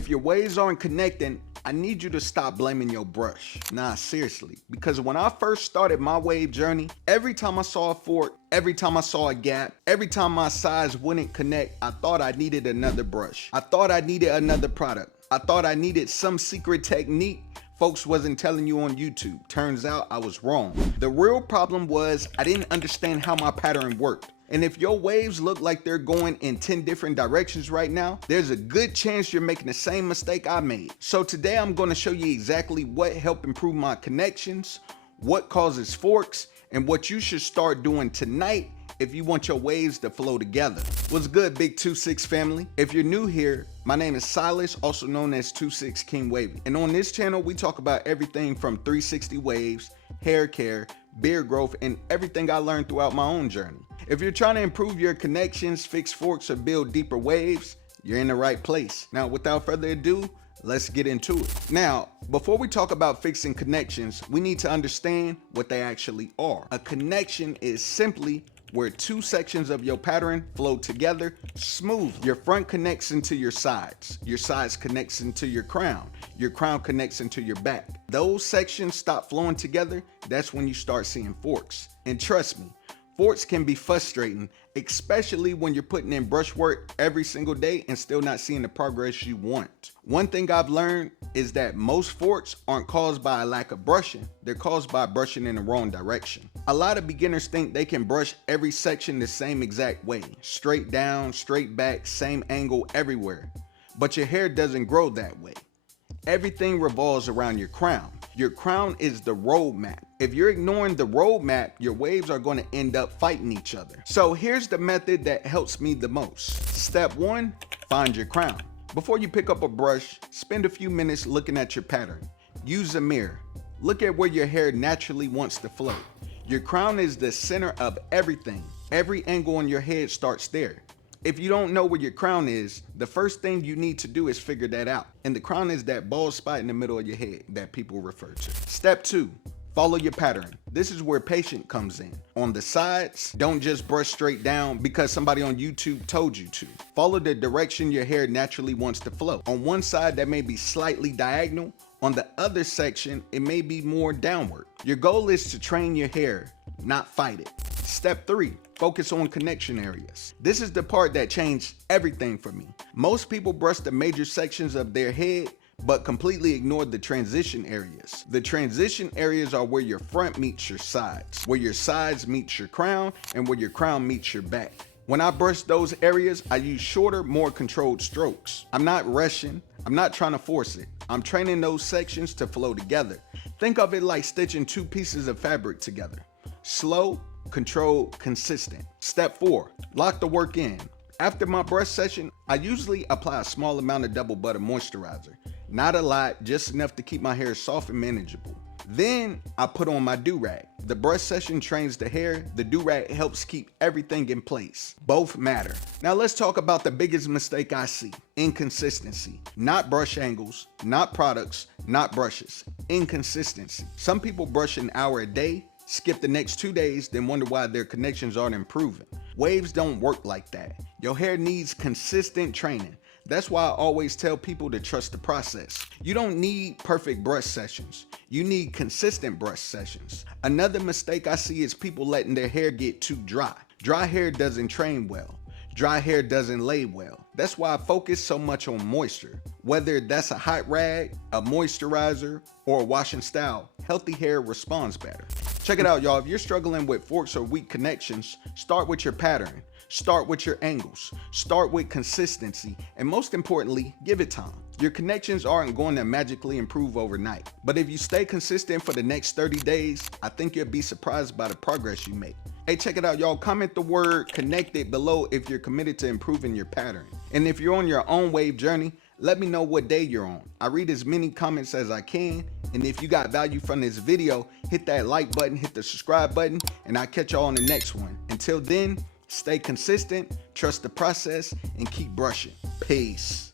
If your waves aren't connecting, I need you to stop blaming your brush. Nah, seriously. Because when I first started my wave journey, every time I saw a fork, every time I saw a gap, every time my sides wouldn't connect, I thought I needed another brush. I thought I needed another product. I thought I needed some secret technique folks wasn't telling you on YouTube. Turns out I was wrong. The real problem was I didn't understand how my pattern worked. And if your waves look like they're going in 10 different directions right now, there's a good chance you're making the same mistake I made. So today I'm going to show you exactly what helped improve my connections, what causes forks, and what you should start doing tonight if you want your waves to flow together. What's good, Big 26 family? If you're new here, my name is Silas, also known as 26 King Wavy. And on this channel, we talk about everything from 360 waves, hair care, beard growth, and everything I learned throughout my own journey. If you're trying to improve your connections, fix forks, or build deeper waves, you're in the right place. Now, without further ado, let's get into it. Now, before we talk about fixing connections, we need to understand what they actually are. A connection is simply where two sections of your pattern flow together smoothly. Your front connects into your sides connects into your crown connects into your back. Those sections stop flowing together, that's when you start seeing forks. And trust me, forks can be frustrating, especially when you're putting in brush work every single day and still not seeing the progress you want. One thing I've learned is that most forks aren't caused by a lack of brushing, they're caused by brushing in the wrong direction. A lot of beginners think they can brush every section the same exact way, straight down, straight back, same angle everywhere. But your hair doesn't grow that way. Everything revolves around your crown. Your crown is the roadmap. If you're ignoring the roadmap, your waves are going to end up fighting each other. So here's the method that helps me the most. Step 1, find your crown. Before you pick up a brush, spend a few minutes looking at your pattern. Use a mirror. Look at where your hair naturally wants to flow. Your crown is the center of everything. Every angle on your head starts there. If you don't know where your crown is, the first thing you need to do is figure that out. And the crown is that bald spot in the middle of your head that people refer to. Step 2, follow your pattern. This is where patience comes in. On the sides, don't just brush straight down because somebody on YouTube told you to. Follow the direction your hair naturally wants to flow. On one side, that may be slightly diagonal. On the other section, it may be more downward. Your goal is to train your hair, not fight it. Step 3, focus on connection areas. This is the part that changed everything for me. Most people brush the major sections of their head, but completely ignore the transition areas. The transition areas are where your front meets your sides, where your sides meets your crown, and where your crown meets your back. When I brush those areas, I use shorter, more controlled strokes. I'm not rushing. I'm not trying to force it. I'm training those sections to flow together. Think of it like stitching two pieces of fabric together. Slow, controlled, consistent. Step 4, lock the work in. After my brush session, I usually apply a small amount of double butter moisturizer. Not a lot, just enough to keep my hair soft and manageable. Then I put on my do-rag. The brush session trains the hair, the do-rag helps keep everything in place. Both matter. Now let's talk about the biggest mistake I see. Inconsistency. Not brush angles, not products, not brushes. Inconsistency. Some people brush an hour a day, skip the next 2 days, then wonder why their connections aren't improving. Waves don't work like that. Your hair needs consistent training. That's why I always tell people to trust the process. You don't need perfect brush sessions. You need consistent brush sessions. Another mistake I see is people letting their hair get too dry. Dry hair doesn't train well. Dry hair doesn't lay well. That's why I focus so much on moisture. Whether that's a hot rag, a moisturizer, or a washing style, healthy hair responds better. Check it out, y'all. If you're struggling with forks or weak connections, start with your pattern. Start with your angles. Start with consistency. And most importantly, give it time. Your connections aren't going to magically improve overnight. But if you stay consistent for the next 30 days, I think you'll be surprised by the progress you make. Hey, check it out, y'all. Comment the word connected below if you're committed to improving your pattern. And if you're on your own wave journey, let me know what day you're on. I read as many comments as I can. And if you got value from this video, hit that like button, hit the subscribe button, and I'll catch y'all on the next one. Until then, stay consistent, trust the process, and keep brushing. Peace.